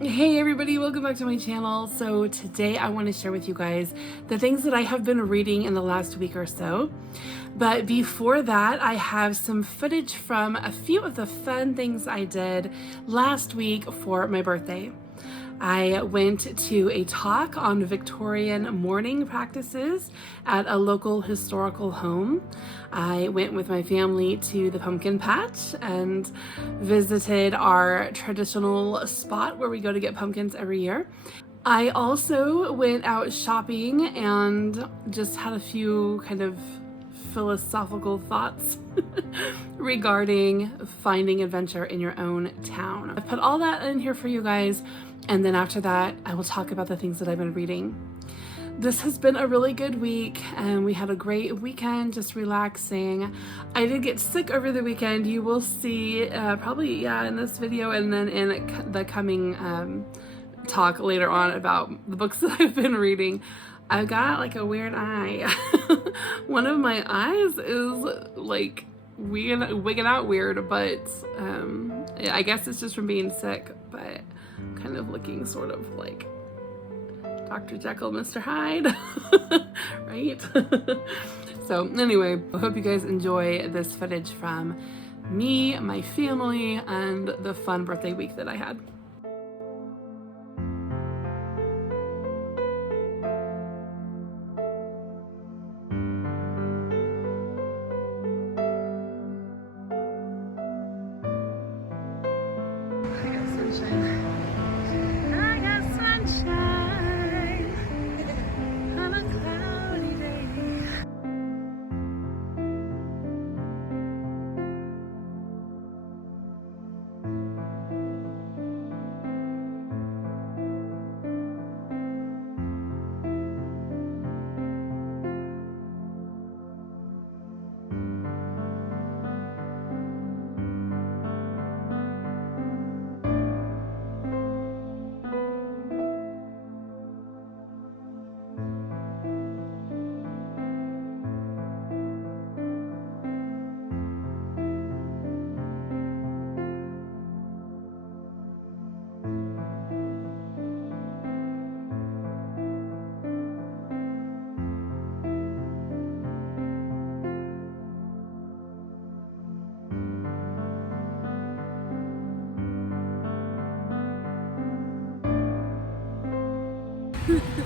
Hey everybody, welcome back to my channel. So today I want to share with you guys the things that I have been reading in the last week or so. But before that, I have some footage from a few of the fun things I did last week for my birthday. I went to a talk on Victorian mourning practices at a local historical home. I went with my family to the pumpkin patch and visited our traditional spot where we go to get pumpkins every year. I also went out shopping and just had a few kind of philosophical thoughts regarding finding adventure in your own town. I've put all that in here for you guys, and then after that I will talk about the things that I've been reading. This has been a really good week and we had a great weekend just relaxing. I did get sick over the weekend. You will see probably in this video and then in the coming talk later on about the books that I've been reading. I got like a weird eye. One of my eyes is like wigging out weird, but I guess it's just from being sick, but kind of looking sort of like Dr. Jekyll, Mr. Hyde, right? So anyway, I hope you guys enjoy this footage from me, my family, and the fun birthday week that I had. I got sunshine on a cloudy day.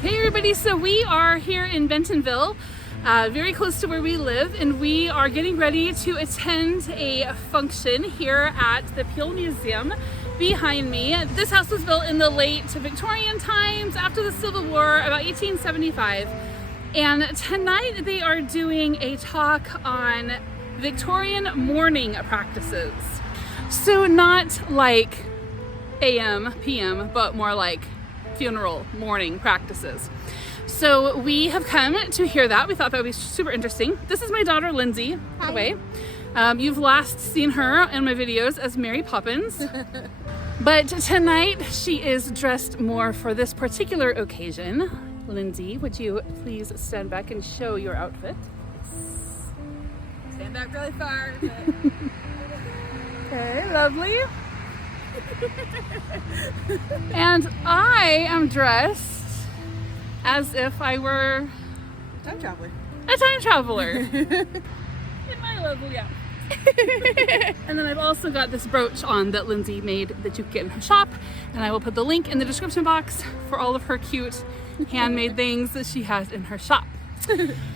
Hey everybody, so we are here in Bentonville, very close to where we live, and we are getting ready to attend a function here at the Peel Museum behind me. This house was built in the late Victorian times after the Civil War, about 1875. And tonight they are doing a talk on Victorian mourning practices. So not like AM, PM, but more like funeral mourning practices. So we have come to hear that. We thought that would be super interesting. This is my daughter Lindsay, by the way. You've last seen her in my videos as Mary Poppins. But tonight she is dressed more for this particular occasion. Lindsay, would you please stand back and show your outfit? Stand back really far. Okay, lovely. And I am dressed as if I were Time traveler. a time traveler. In my lovely outfit. And then I've also got this brooch on that Lindsay made that you can get in her shop, and I will put the link in the description box for all of her cute handmade things that she has in her shop.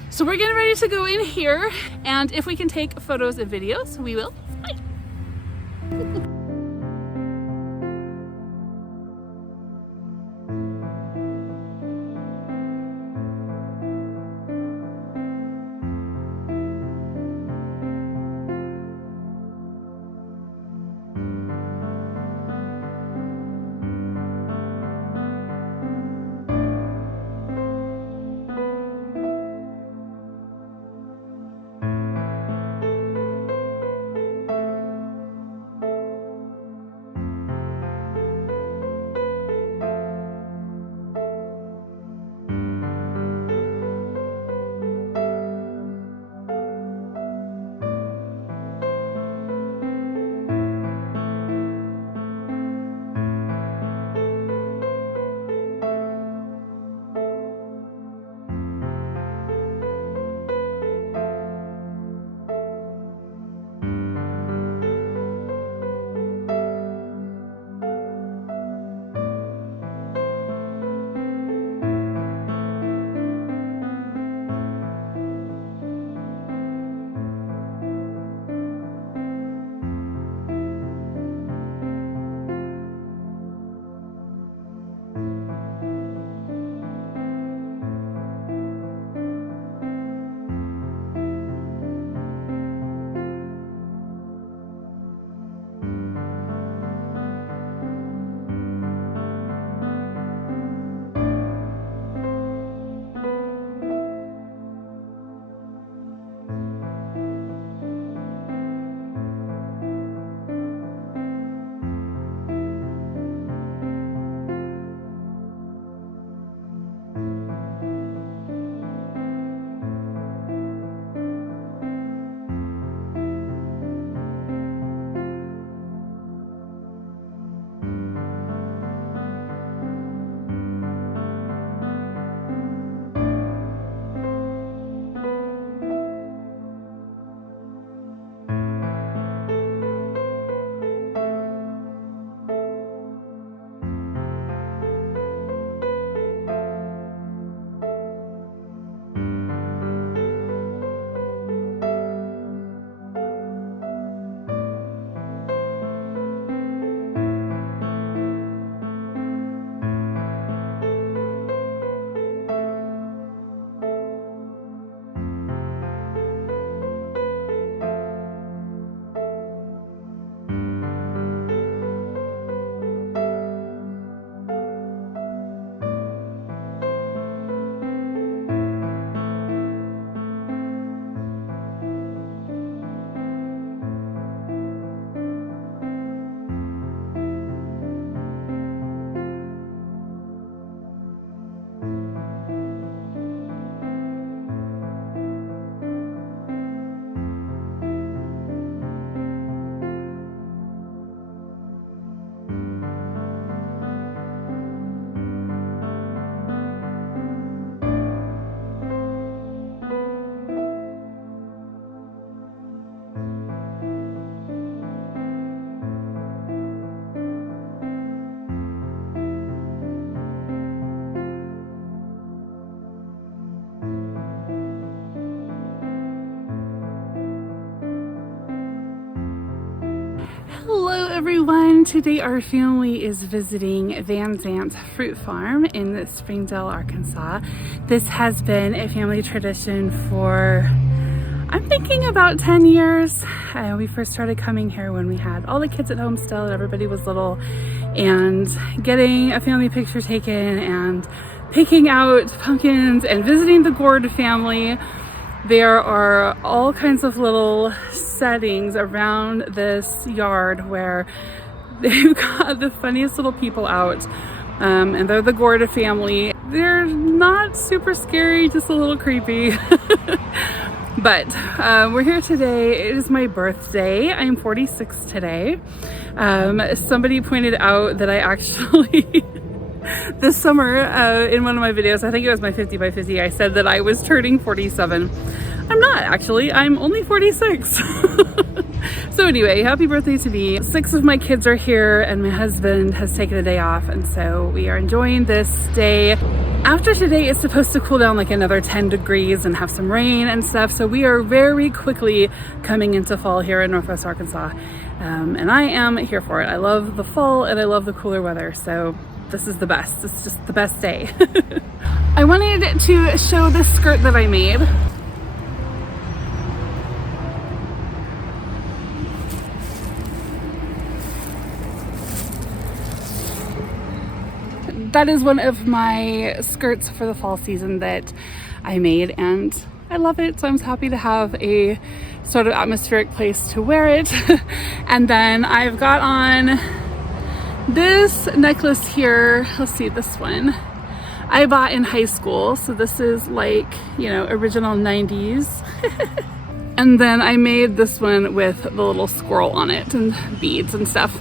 So we're getting ready to go in here, and if we can take photos and videos, we will. Bye. everyone! Today our family is visiting Van Zant Fruit Farm in Springdale, Arkansas. This has been a family tradition for, I'm thinking, about 10 years. We first started coming here when we had all the kids at home still and everybody was little, and getting a family picture taken and picking out pumpkins and visiting the Gourd family. There are all kinds of little settings around this yard where they've got the funniest little people out, and they're the Gourd family. They're not super scary, just a little creepy. But we're here today. It is my birthday. I'm 46 today. Somebody pointed out that I actually this summer, in one of my videos, I think it was my 50 by 50, I said that I was turning 47. I'm not actually, I'm only 46. So anyway, happy birthday to me. 6 of my kids are here and my husband has taken a day off, and so we are enjoying this day. After today, it's supposed to cool down like another 10 degrees and have some rain and stuff, so we are very quickly coming into fall here in Northwest Arkansas. And I am here for it. I love the fall and I love the cooler weather, so this is the best. It's just the best day. I wanted to show this skirt that I made. That is one of my skirts for the fall season that I made, and I love it, so I'm happy to have a sort of atmospheric place to wear it. And then I've got on this necklace here. Let's see, this one I bought in high school, so this is like, you know, original 90s. And then I made this one with the little squirrel on it and beads and stuff.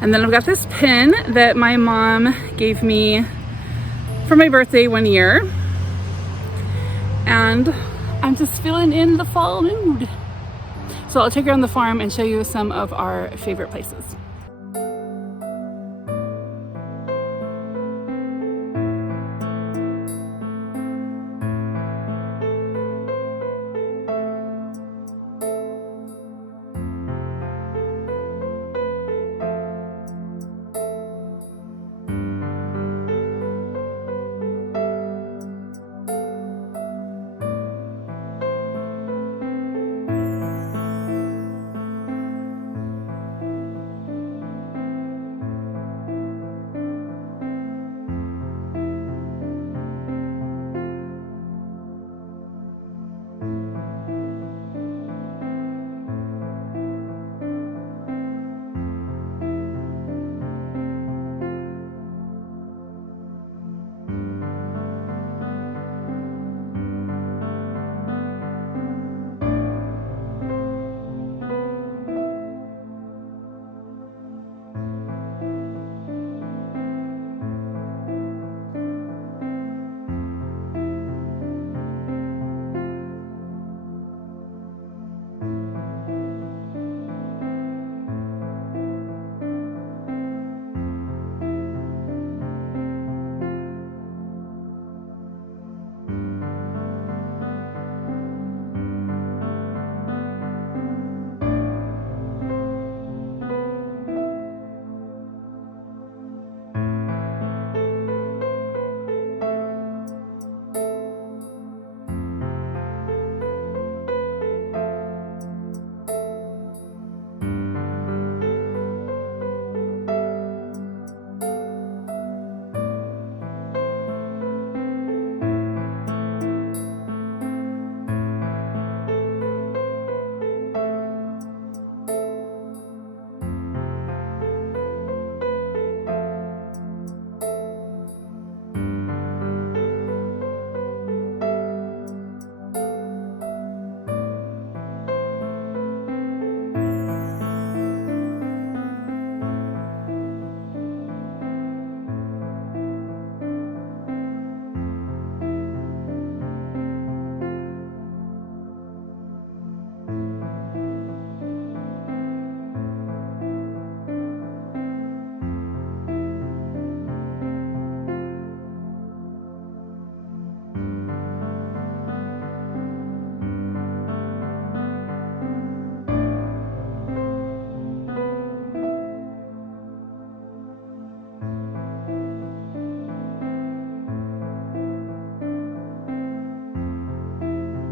And then I've got this pin that my mom gave me for my birthday one year, and I'm just feeling in the fall mood. So I'll take you around the farm and show you some of our favorite places.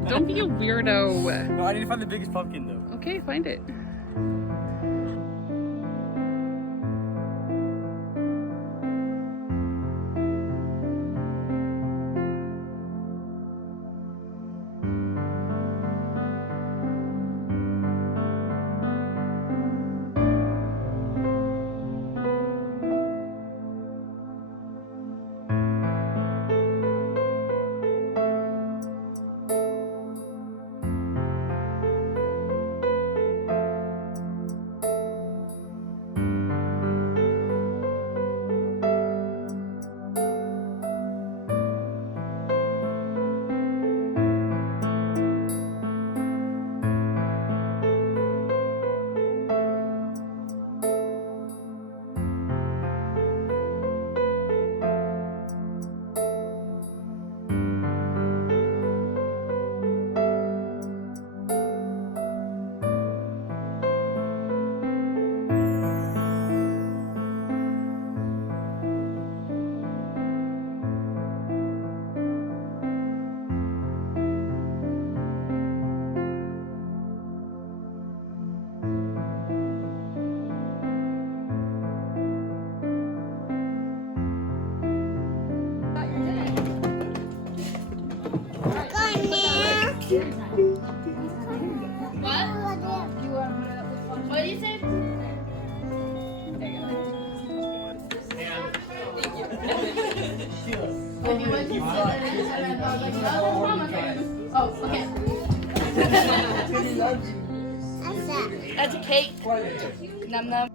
Don't be a weirdo. No, I need to find the biggest pumpkin though. Okay, find it. What do you say? Oh, okay. That's a cake. Num num.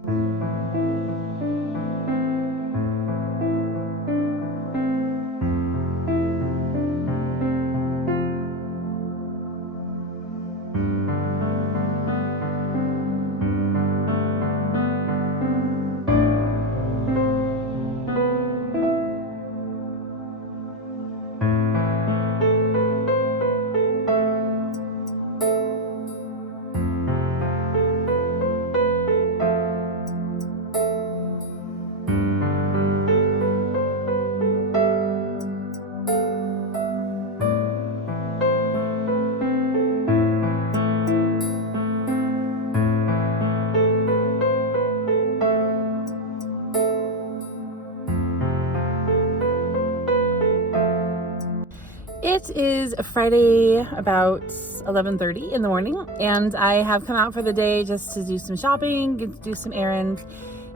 It is Friday about 11:30 in the morning, and I have come out for the day just to do some shopping, get to do some errands,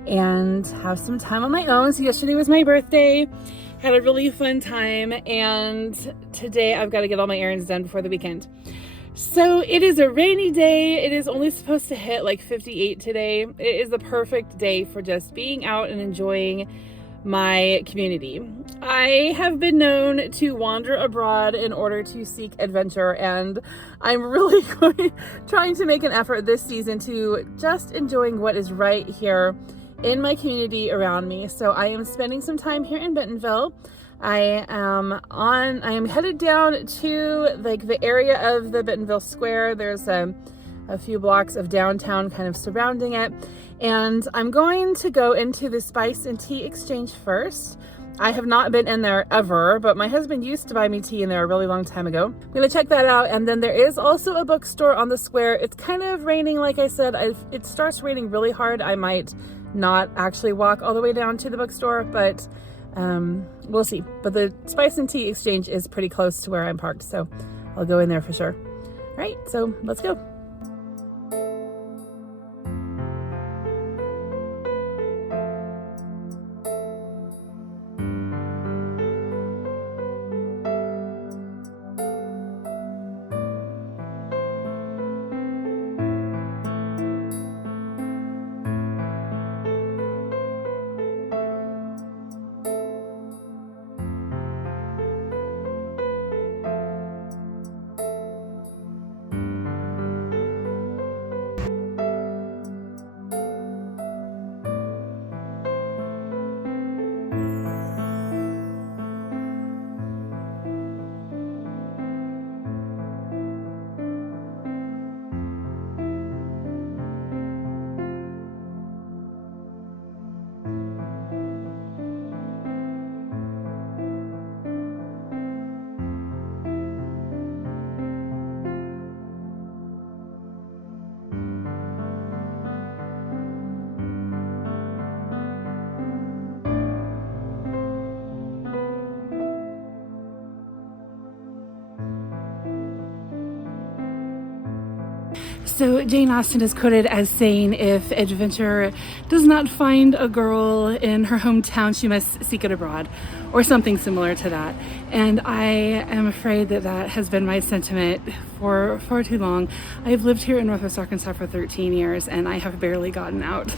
and have some time on my own. So yesterday was my birthday, had a really fun time, and today I've got to get all my errands done before the weekend. So it is a rainy day. It is only supposed to hit like 58 today. It is the perfect day for just being out and enjoying my community. I have been known to wander abroad in order to seek adventure, and I'm really trying to make an effort this season to just enjoying what is right here in my community around me. So I am spending some time here in Bentonville. I am headed down to like the area of the Bentonville Square. There's a few blocks of downtown kind of surrounding it. And I'm going to go into the Spice and Tea Exchange first. I have not been in there ever, but my husband used to buy me tea in there a really long time ago. I'm gonna check that out. And then there is also a bookstore on the square. It's kind of raining, like I said. It starts raining really hard. I might not actually walk all the way down to the bookstore, but we'll see. But the Spice and Tea Exchange is pretty close to where I'm parked, so I'll go in there for sure. All right, so let's go. So Jane Austen is quoted as saying, if adventure does not find a girl in her hometown, she must seek it abroad, or something similar to that. And I am afraid that that has been my sentiment for far too long. I've lived here in Northwest Arkansas for 13 years and I have barely gotten out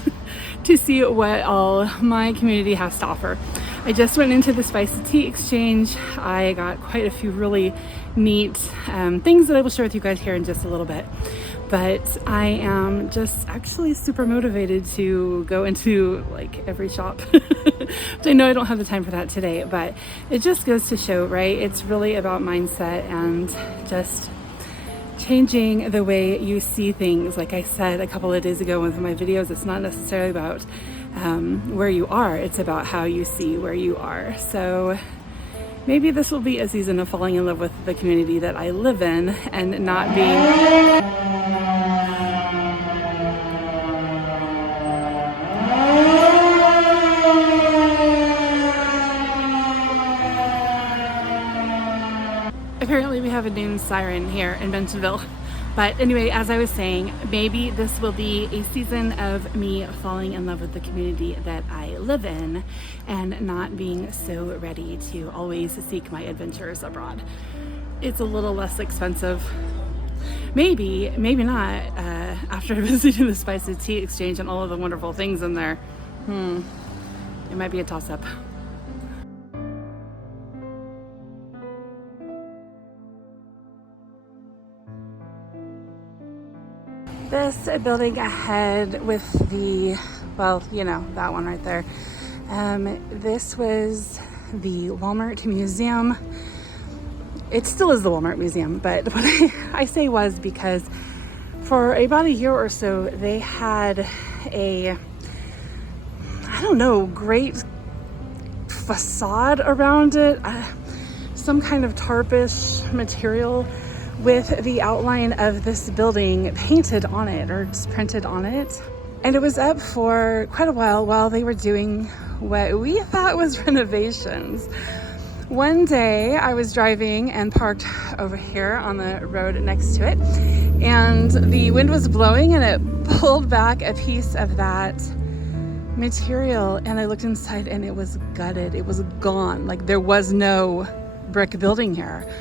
to see what all my community has to offer. I just went into the Spicy Tea Exchange. I got quite a few really neat things that I will share with you guys here in just a little bit. But I am just actually super motivated to go into like every shop. I know I don't have the time for that today, but it just goes to show, right? It's really about mindset and just changing the way you see things. Like I said a couple of days ago in one of my videos, it's not necessarily about where you are, it's about how you see where you are. So maybe this will be a season of falling in love with the community that I live in and not being apparently we have a noon siren here in Bentonville. But anyway, as I was saying, maybe this will be a season of me falling in love with the community that I live in and not being so ready to always seek my adventures abroad. It's a little less expensive. Maybe not, after visiting the Spicy Tea Exchange and all of the wonderful things in there. It might be a toss-up. This building ahead with the, well, you know, that one right there. This was the Walmart Museum. It still is the Walmart Museum, but what I say was because for about a year or so, they had a, I don't know, great facade around it, some kind of tarpish material with the outline of this building painted on it or just printed on it. And it was up for quite a while they were doing what we thought was renovations. One day I was driving and parked over here on the road next to it, and the wind was blowing and it pulled back a piece of that material, and I looked inside and it was gutted. It was gone. Like there was no brick building here.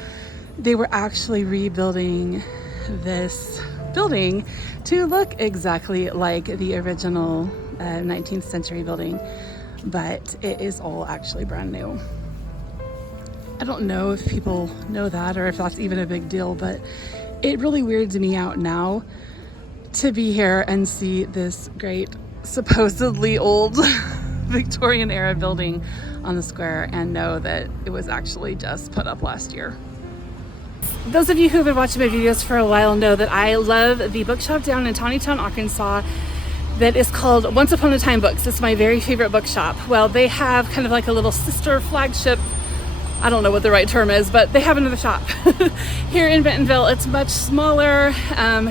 They were actually rebuilding this building to look exactly like the original 19th century building, but it is all actually brand new. I don't know if people know that or if that's even a big deal, but it really weirds me out now to be here and see this great, supposedly old Victorian era building on the square and know that it was actually just put up last year. Those of you who have been watching my videos for a while know that I love the bookshop down in Tawnytown, Arkansas that is called Once Upon a Time Books. It's my very favorite bookshop. Well, they have kind of like a little sister flagship, I don't know what the right term is, but they have another shop here in Bentonville. It's much smaller and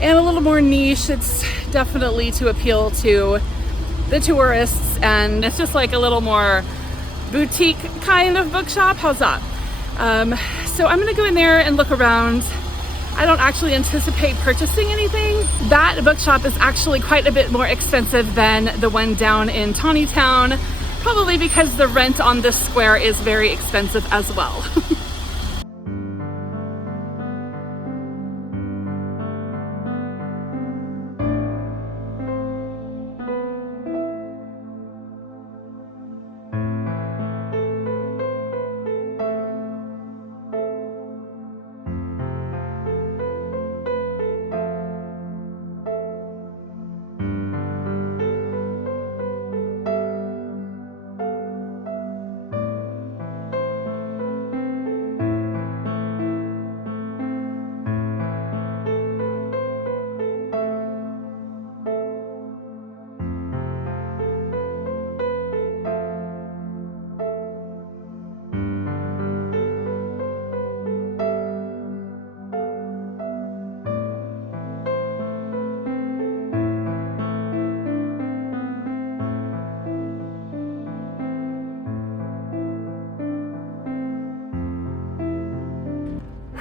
a little more niche. It's definitely to appeal to the tourists, and it's just like a little more boutique kind of bookshop. How's that? So I'm gonna go in there and look around. I don't actually anticipate purchasing anything. That bookshop is actually quite a bit more expensive than the one down in Tawnytown, probably because the rent on this square is very expensive as well.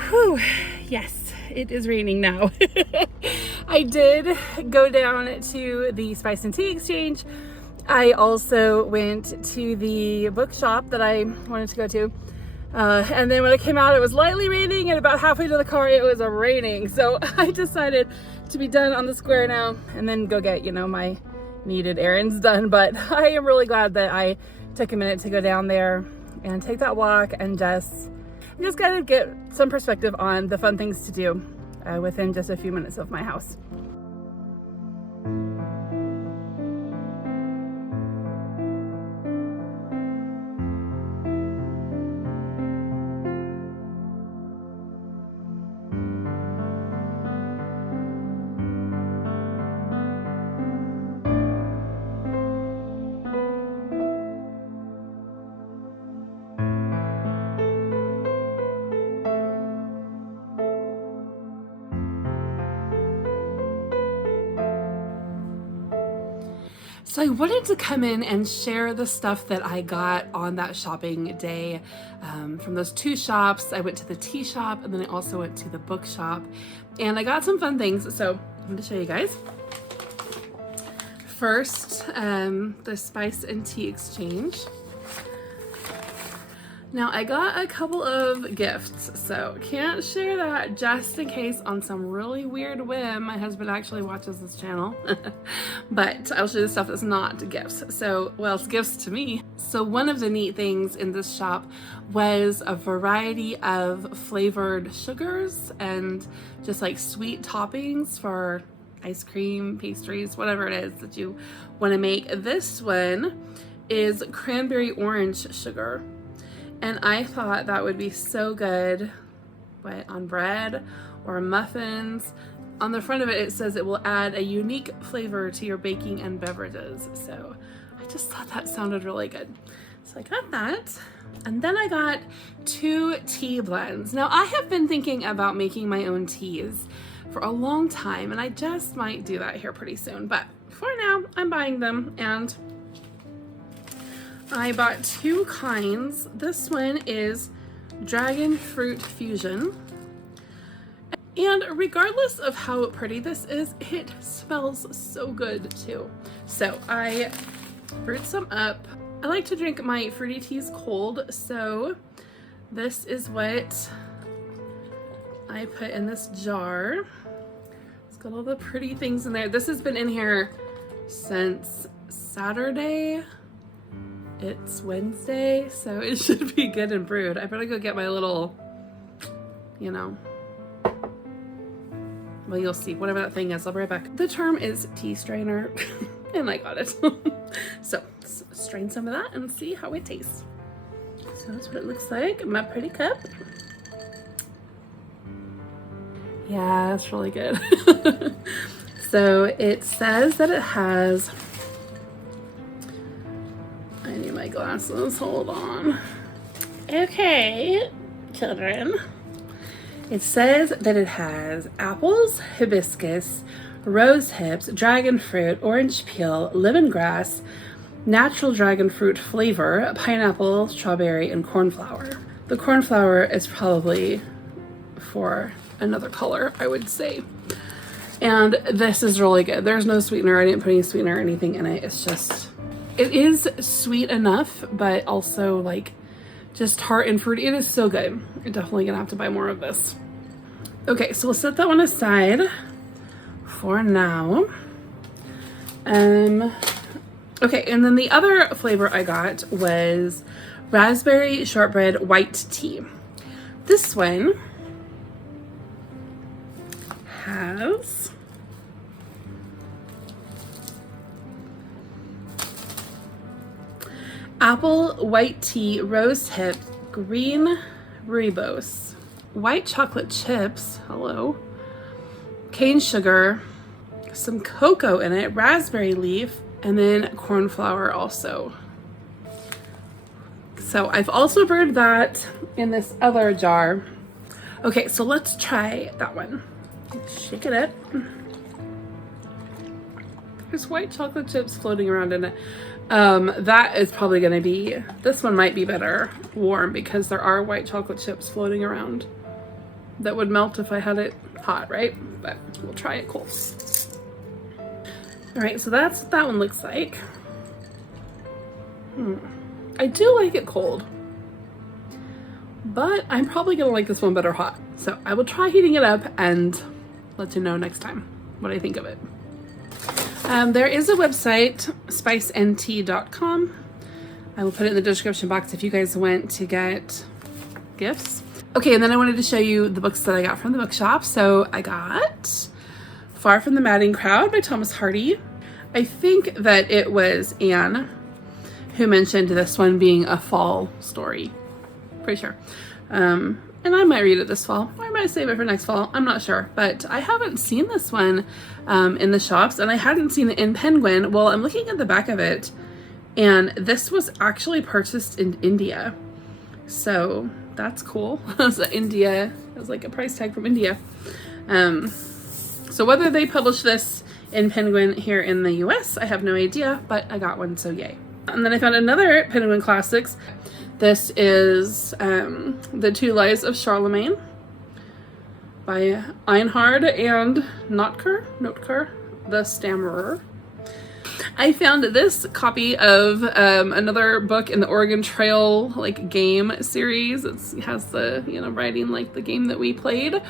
Whew, yes, it is raining now. I did go down to the Spice and Tea Exchange. I also went to the bookshop that I wanted to go to. And then when I came out, it was lightly raining, and about halfway to the car, it was raining. So I decided to be done on the square now and then go get, you know, my needed errands done. But I am really glad that I took a minute to go down there and take that walk and just kind of get some perspective on the fun things to do within just a few minutes of my house. So I wanted to come in and share the stuff that I got on that shopping day from those two shops. I went to the tea shop and then I also went to the bookshop, and I got some fun things. So I'm going to show you guys. First, the Spice and Tea Exchange. Now I got a couple of gifts, so can't share that just in case on some really weird whim. My husband actually watches this channel, but I'll show you the stuff that's not gifts. So, well, it's gifts to me. So one of the neat things in this shop was a variety of flavored sugars and just like sweet toppings for ice cream, pastries, whatever it is that you want to make. This one is cranberry orange sugar. And I thought that would be so good, but on bread or muffins. On the front of it, it says it will add a unique flavor to your baking and beverages. So I just thought that sounded really good. So I got that. And then I got 2 tea blends. Now I have been thinking about making my own teas for a long time, and I just might do that here pretty soon. But for now, I'm buying them, and I bought 2 kinds. This one is Dragon Fruit Fusion. And regardless of how pretty this is, it smells so good too. So I brewed some up. I like to drink my fruity teas cold, so this is what I put in this jar. It's got all the pretty things in there. This has been in here since Saturday. It's Wednesday, so it should be good and brewed. I better go get my little, you know, well, you'll see, whatever that thing is. I'll be right back. The term is tea strainer, and I got it. So let's strain some of that and see how it tastes. So that's what it looks like, my pretty cup. Yeah, it's really good. So it says that it has, I need my glasses, hold on. Okay, children. It says that it has apples, hibiscus, rose hips, dragon fruit, orange peel, lemongrass, natural dragon fruit flavor, pineapple, strawberry, and cornflower. The cornflower is probably for another color, I would say. And this is really good. There's no sweetener. I didn't put any sweetener or anything in it. It's just, it is sweet enough, but also like just tart and fruity. It is so good. You're definitely gonna have to buy more of this. Okay, so we'll set that one aside for now. Okay, and then the other flavor I got was raspberry shortbread white tea. This one has apple, white tea, rose hip, green rooibos, white chocolate chips, hello, cane sugar, some cocoa in it, raspberry leaf, and then cornflower also. So I've also brewed that in this other jar. Okay, so let's try that one. Shake it up. There's white chocolate chips floating around in it. That is probably gonna be, this one might be better warm because there are white chocolate chips floating around that would melt if I had it hot, right? But we'll try it cold. All right, so that's what that one looks like. I do like it cold, but I'm probably gonna like this one better hot. So I will try heating it up and let you know next time what I think of it. There is a website, spiceandtea.com. I will put it in the description box if you guys want to get gifts. Okay, and then I wanted to show you the books that I got from the bookshop. So I got Far from the Madding Crowd by Thomas Hardy. I think that it was Anne who mentioned this one being a fall story. Pretty sure. And I might read it this fall, or I might save it for next fall. I'm not sure, but I haven't seen this one in the shops, and I hadn't seen it in Penguin. Well, I'm looking at the back of it, and this was actually purchased in India. So that's cool. So India, it was like a price tag from India. So whether they publish this in Penguin here in the US, I have no idea, but I got one, so yay. And then I found another Penguin Classics. This is The Two Lives of Charlemagne by Einhard and Notker, the Stammerer. I found this copy of another book in the Oregon Trail like game series. It has the, you know, writing like the game that we played,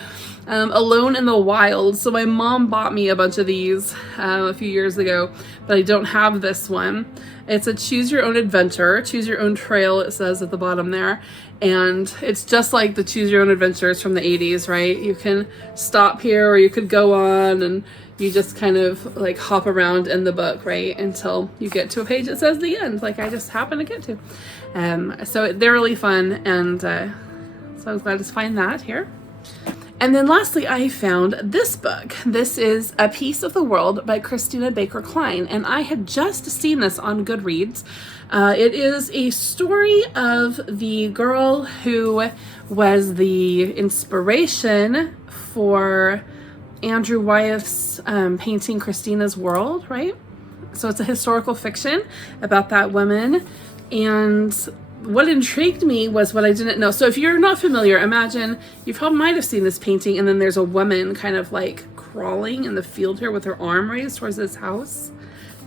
Alone in the Wild. So my mom bought me a bunch of these a few years ago, but I don't have this one. It's a choose your own adventure, choose your own trail, it says at the bottom there. And it's just like the choose your own adventures from the 80s, right? You can stop here or you could go on, and you just kind of like hop around in the book, right? Until you get to a page that says the end, like I just happened to get to. So they're really fun, and so I was glad to find that here. And then lastly, I found this book. This is A Piece of the World by Christina Baker Klein, and I had just seen this on Goodreads. It is a story of the girl who was the inspiration for Andrew Wyeth's painting Christina's World, right? So it's a historical fiction about that woman, and what intrigued me was what I didn't know. So if you're not familiar, imagine you probably might have seen this painting, and then there's a woman kind of like crawling in the field here with her arm raised towards this house.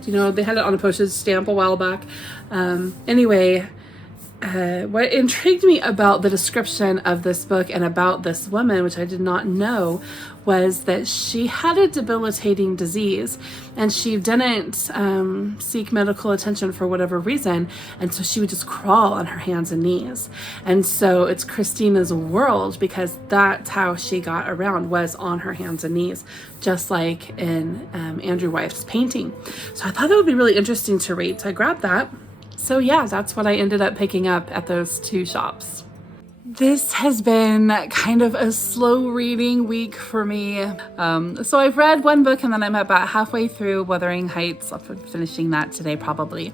Do you know, they had it on a postage stamp a while back. Anyway, what intrigued me about the description of this book and about this woman, which I did not know, was that she had a debilitating disease, and she didn't seek medical attention for whatever reason, and so she would just crawl on her hands and knees. And so it's Christina's world, because that's how she got around, was on her hands and knees, just like in Andrew Wyeth's painting. So I thought that would be really interesting to read, so I grabbed that. So yeah, that's what I ended up picking up at those two shops. This has been kind of a slow reading week for me. So I've read one book, and then I'm about halfway through Wuthering Heights. I'll be finishing that today probably.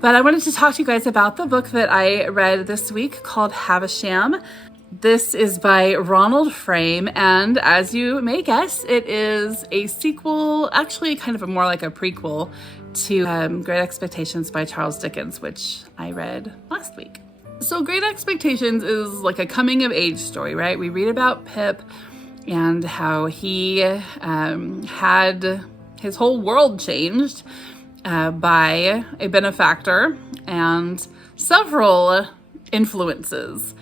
But I wanted to talk to you guys about the book that I read this week called Havisham. This is by Ronald Frame, and as you may guess, it is a sequel, actually kind of more like a prequel to Great Expectations by Charles Dickens, which I read last week. So Great Expectations is like a coming of age story, right? We read about Pip and how he had his whole world changed by a benefactor, and several influences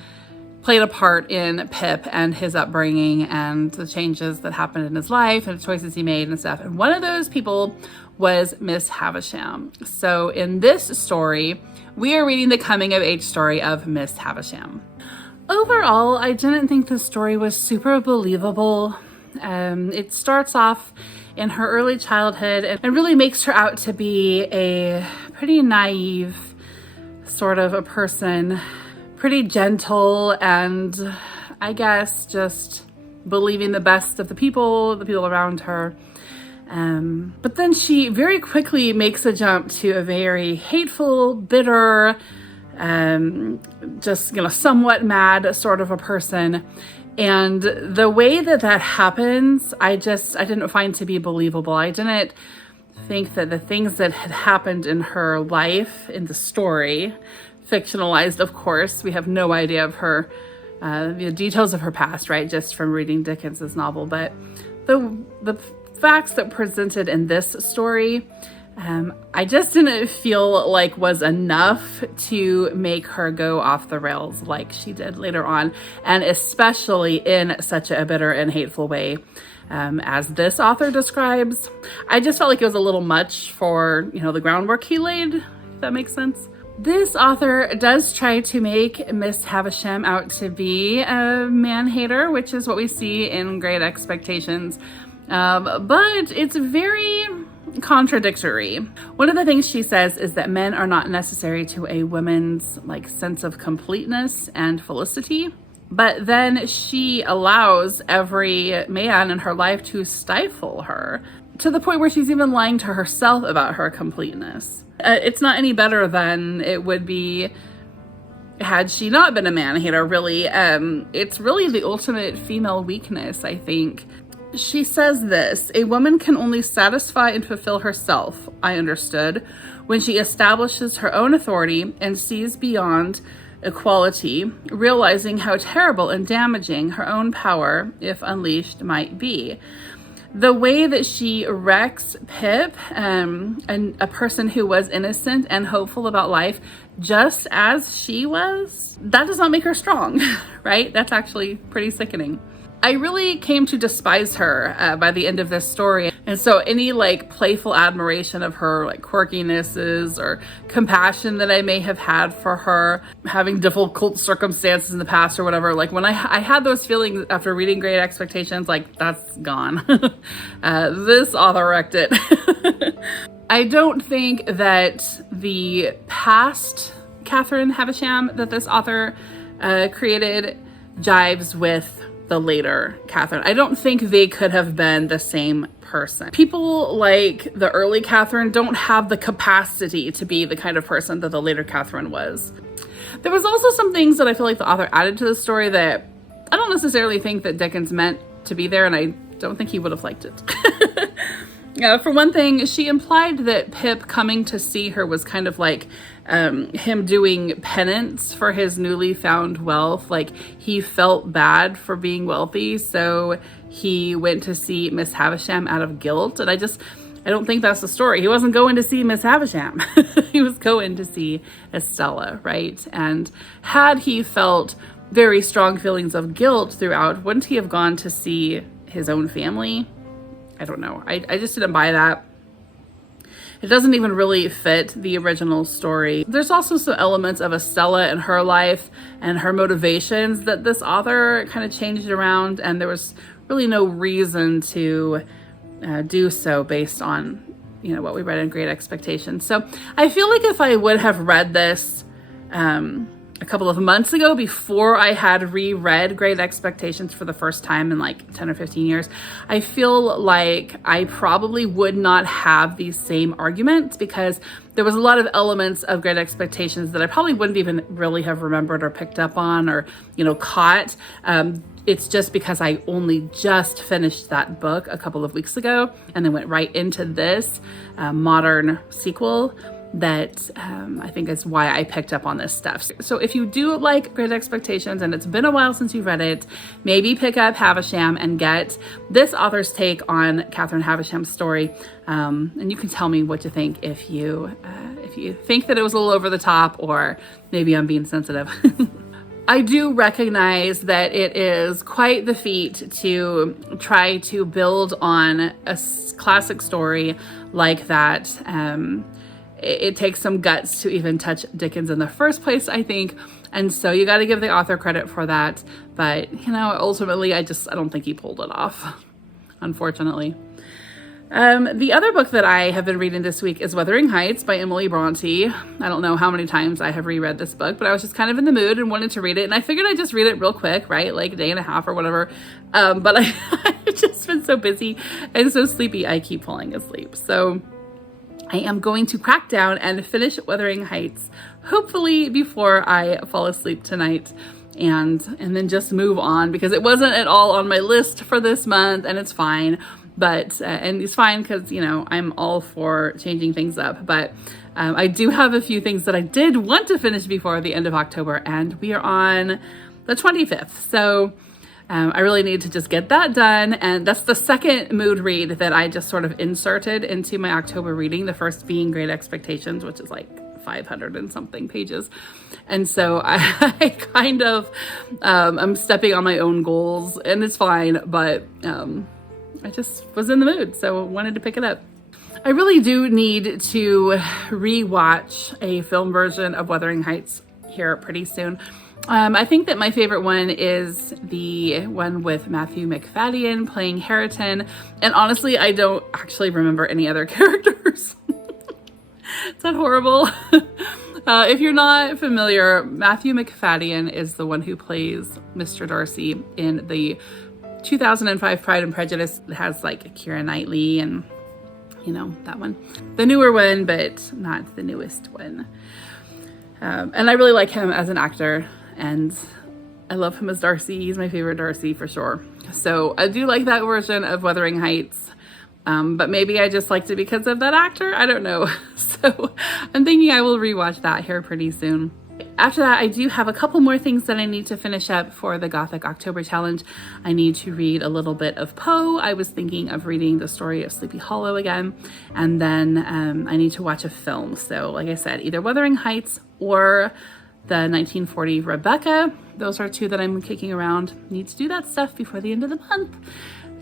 played a part in Pip and his upbringing and the changes that happened in his life and the choices he made and stuff. And one of those people was Miss Havisham. So in this story, we are reading the coming of age story of Miss Havisham. Overall, I didn't think the story was super believable. It starts off in her early childhood and really makes her out to be a pretty naive sort of a person, pretty gentle, and I guess just believing the best of the people around her. But then she very quickly makes a jump to a very hateful, bitter, just, somewhat mad sort of a person. And the way that happens, I didn't find to be believable. I didn't think that the things that had happened in her life in the story, fictionalized, of course, we have no idea of her the details of her past, right? Just from reading Dickens's novel. But the facts that presented in this story, I just didn't feel like was enough to make her go off the rails like she did later on, and especially in such a bitter and hateful way as this author describes. I just felt like it was a little much for, the groundwork he laid, if that makes sense. This author does try to make Miss Havisham out to be a man-hater, which is what we see in Great Expectations, but it's very contradictory. One of the things she says is that men are not necessary to a woman's sense of completeness and felicity, but then she allows every man in her life to stifle her, to the point where she's even lying to herself about her completeness. It's not any better than it would be had she not been a man-hater, really. It's really the ultimate female weakness, I think. She says this: a woman can only satisfy and fulfill herself, I understood, when she establishes her own authority and sees beyond equality, realizing how terrible and damaging her own power, if unleashed, might be. The way that she wrecks Pip, and a person who was innocent and hopeful about life, just as she was, that does not make her strong, right? That's actually pretty sickening. I really came to despise her by the end of this story. And so any playful admiration of her quirkinesses or compassion that I may have had for her having difficult circumstances in the past or whatever, when I had those feelings after reading Great Expectations, that's gone. This author wrecked it. I don't think that the past Catherine Havisham that this author created jives with the later Catherine. I don't think they could have been the same person. People like the early Catherine don't have the capacity to be the kind of person that the later Catherine was. There was also some things that I feel like the author added to the story that I don't necessarily think that Dickens meant to be there, and I don't think he would have liked it. For one thing, she implied that Pip coming to see her was kind of like him doing penance for his newly found wealth. He felt bad for being wealthy, so he went to see Miss Havisham out of guilt. And I don't think that's the story. He wasn't going to see Miss Havisham. He was going to see Estella, right? And had he felt very strong feelings of guilt throughout, wouldn't he have gone to see his own family? I don't know. I just didn't buy that. It doesn't even really fit the original story. There's also some elements of Estella and her life and her motivations that this author kind of changed around, and there was really no reason to do so based on, what we read in Great Expectations. So I feel like if I would have read this a couple of months ago, before I had reread Great Expectations for the first time in 10 or 15 years, I feel like I probably would not have these same arguments, because there was a lot of elements of Great Expectations that I probably wouldn't even really have remembered or picked up on or, caught. It's just because I only just finished that book a couple of weeks ago and then went right into this modern sequel that I think is why I picked up on this stuff. So if you do like Great Expectations and it's been a while since you've read it, maybe pick up Havisham and get this author's take on Catherine Havisham's story. And you can tell me what you think if you think that it was a little over the top, or maybe I'm being sensitive. I do recognize that it is quite the feat to try to build on a classic story like that. It takes some guts to even touch Dickens in the first place, I think. And so you got to give the author credit for that. But, ultimately, I don't think he pulled it off, unfortunately. The other book that I have been reading this week is Wuthering Heights by Emily Bronte. I don't know how many times I have reread this book, but I was just kind of in the mood and wanted to read it. And I figured I'd just read it real quick, right? A day and a half or whatever. But I've just been so busy and so sleepy, I keep falling asleep. So I am going to crack down and finish Wuthering Heights, hopefully before I fall asleep tonight, and then just move on, because it wasn't at all on my list for this month, and it's fine. But, and it's fine because, I'm all for changing things up. But I do have a few things that I did want to finish before the end of October, and we are on the 25th. So I really need to just get that done. And that's the second mood read that I just sort of inserted into my October reading. The first being Great Expectations, which is like 500 and something pages. And so I kind of, I'm stepping on my own goals, and it's fine, but I just was in the mood, so wanted to pick it up. I really do need to rewatch a film version of Wuthering Heights here pretty soon. I think that my favorite one is the one with Matthew McFadden playing Harriton. And honestly, I don't actually remember any other characters. Is that horrible? If you're not familiar, Matthew McFadden is the one who plays Mr. Darcy in the 2005 Pride and Prejudice. It has like Keira Knightley and, you know, that one. The newer one, but not the newest one. And I really like him as an actor, and I love him as Darcy. He's my favorite Darcy for sure. So I do like that version of Wuthering Heights, but maybe I just liked it because of that actor. I don't know. So I'm thinking I will rewatch that here pretty soon. After that, I do have a couple more things that I need to finish up for the Gothic October Challenge. I need to read a little bit of Poe. I was thinking of reading the story of Sleepy Hollow again. And then I need to watch a film. So like I said, either Wuthering Heights or the 1940 Rebecca. Those are two that I'm kicking around. Need to do that stuff before the end of the month.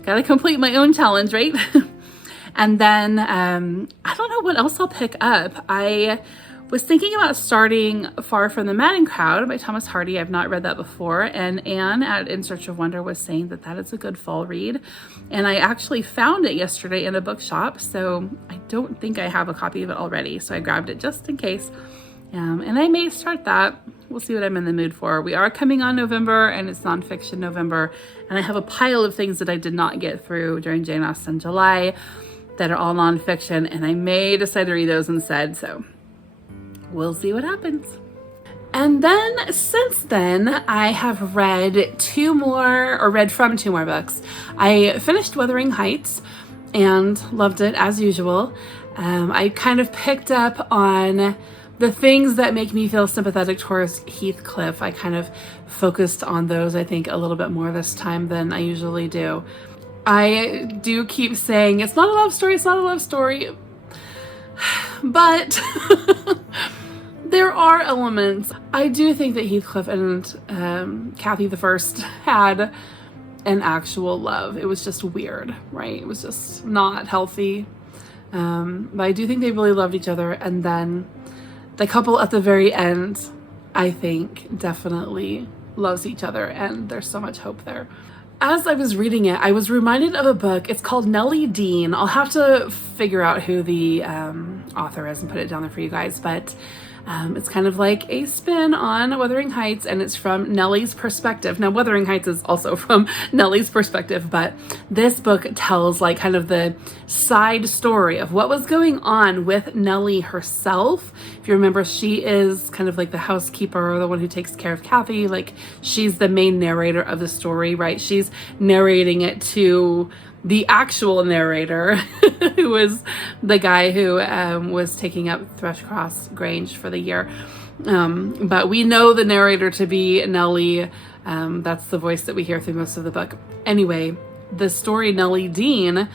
Gotta complete my own challenge, right? And then I don't know what else I'll pick up. I was thinking about starting Far from the Madding Crowd by Thomas Hardy. I've not read that before, and Anne at In Search of Wonder was saying that that is a good fall read, and I actually found it yesterday in a bookshop, so I don't think I have a copy of it already, so I grabbed it just in case, and I may start that. We'll see what I'm in the mood for. We are coming on November, and it's nonfiction November, and I have a pile of things that I did not get through during Jane Austen July that are all nonfiction, and I may decide to read those instead, so we'll see what happens. And then since then, I have read from two more books. I finished Wuthering Heights and loved it as usual. I kind of picked up on the things that make me feel sympathetic towards Heathcliff. I kind of focused on those, I think, a little bit more this time than I usually do. I do keep saying, it's not a love story, it's not a love story, but there are elements. I do think that Heathcliff and Cathy the First had an actual love. It was just weird, right? It was just not healthy. But I do think they really loved each other. And then the couple at the very end, I think, definitely loves each other. And there's so much hope there. As I was reading it, I was reminded of a book. It's called Nellie Dean. I'll have to figure out who the author is and put it down there for you guys. But it's kind of like a spin on Wuthering Heights, and it's from Nellie's perspective. Now, Wuthering Heights is also from Nellie's perspective, but this book tells like kind of the side story of what was going on with Nellie herself. If you remember, she is kind of like the housekeeper, the one who takes care of Cathy. Like, she's the main narrator of the story, right? She's narrating it to the actual narrator, who was the guy who was taking up Thrushcross Grange for the year. But we know the narrator to be Nellie. That's the voice that we hear through most of the book. Anyway, the story Nellie Dean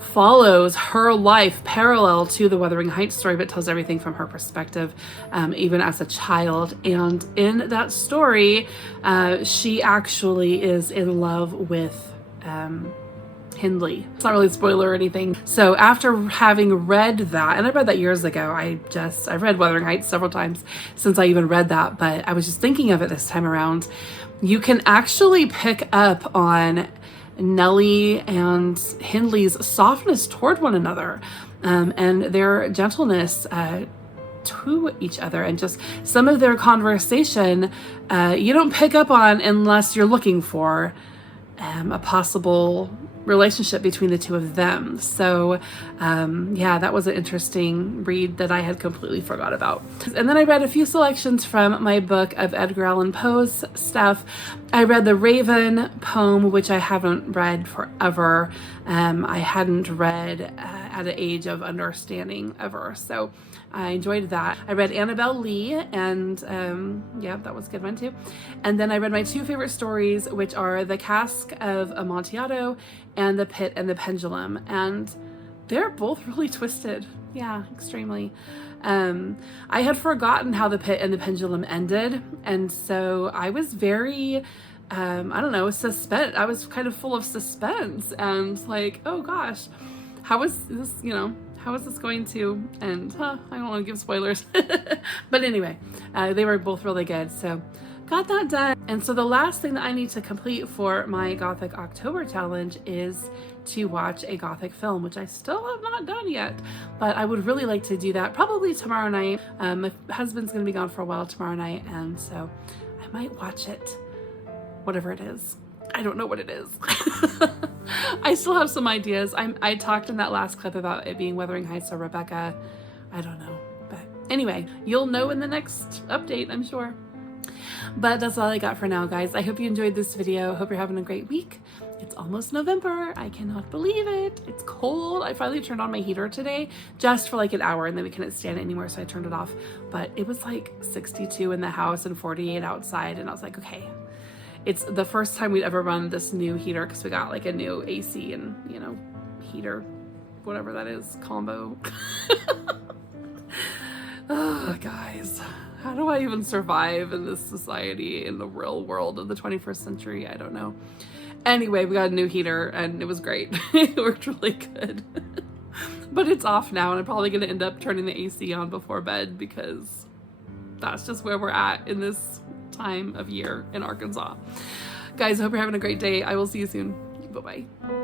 follows her life parallel to the Wuthering Heights story, but tells everything from her perspective, even as a child. And in that story, she actually is in love with Hindley. It's not really a spoiler or anything. So after having read that, and I read that years ago, I've read Wuthering Heights several times since I even read that, but I was just thinking of it this time around. You can actually pick up on Nellie and Hindley's softness toward one another, and their gentleness to each other, and just some of their conversation you don't pick up on unless you're looking for a possible relationship between the two of them. So yeah, that was an interesting read that I had completely forgot about. And then I read a few selections from my book of Edgar Allan Poe's stuff. I read the Raven poem, which I haven't read forever. I hadn't read at an age of understanding ever, so I enjoyed that. I read Annabelle Lee, and yeah, that was a good one too. And then I read my two favorite stories, which are The Cask of Amontillado and The Pit and the Pendulum, and they're both really twisted. Yeah, extremely. I had forgotten how The Pit and the Pendulum ended, and so I was very I don't know, suspense. I was kind of full of suspense and like, oh gosh, how is this, you know, how is this going to end? I don't want to give spoilers. But anyway, they were both really good, so got that done. And so the last thing that I need to complete for my Gothic October challenge is to watch a Gothic film, which I still have not done yet, but I would really like to do that probably tomorrow night. My husband's gonna be gone for a while tomorrow night, and so I might watch it, whatever it is. I don't know what it is. I still have some ideas. I talked in that last clip about it being Wuthering Heights or Rebecca. I don't know, but anyway, you'll know in the next update, I'm sure. But that's all I got for now, guys. I hope you enjoyed this video. Hope you're having a great week. It's almost November. I cannot believe it. It's cold. I finally turned on my heater today just for like an hour, and then we couldn't stand it anymore, so I turned it off. But it was like 62 in the house and 48 outside, and I was like, okay. It's the first time we'd ever run this new heater because we got like a new AC and, you know, heater, whatever that is, combo. Oh, guys, how do I even survive in this society, in the real world of the 21st century? I don't know. Anyway, we got a new heater and it was great. It worked really good. But it's off now, and I'm probably going to end up turning the AC on before bed because that's just where we're at in this time of year in Arkansas. Guys, I hope you're having a great day. I will see you soon. Bye-bye.